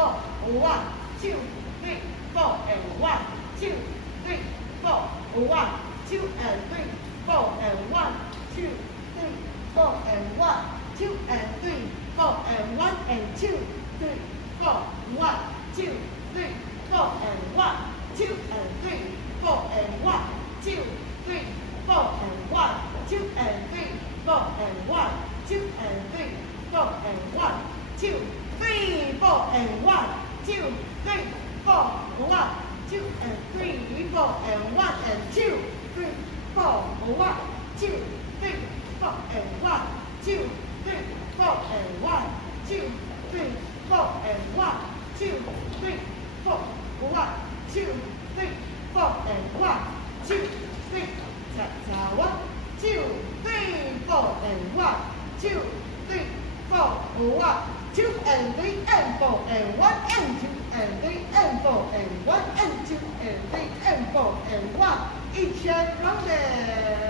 4. 1, 2, 3, 4, and 1, 2, 3, 4. 1, 2, and 3, 4, and 1, 2, 3, 4, and 1, 2, and 3, 4, and 1, and 2, 3, 4, 1, 2, 3, 4, and 1, 2, and 3, 4, and 1, 2, 3, 4, and 1, 2, and 3, 4, and 1, 2, and 3, 4, and 1, 2, 3, 4, and 1, 2, 3, 4, 1, 2, and 3, 4, and 1, and 2, 3, 4, 1, 2, 3, 4, and 1, 2, 3, 4, and 1, 2, 3, 4, and 1, 2, 3, 4, 1, 2, 3, 4, and 1, 2, 3, 1, 2, 3, 4, and 1, 2, 3, 4, 1, 2, and 3, and 4, and 1, and 2, and 3, and 4, and 1, and 2, and 3, and 4, and 1. 一圈 rounded.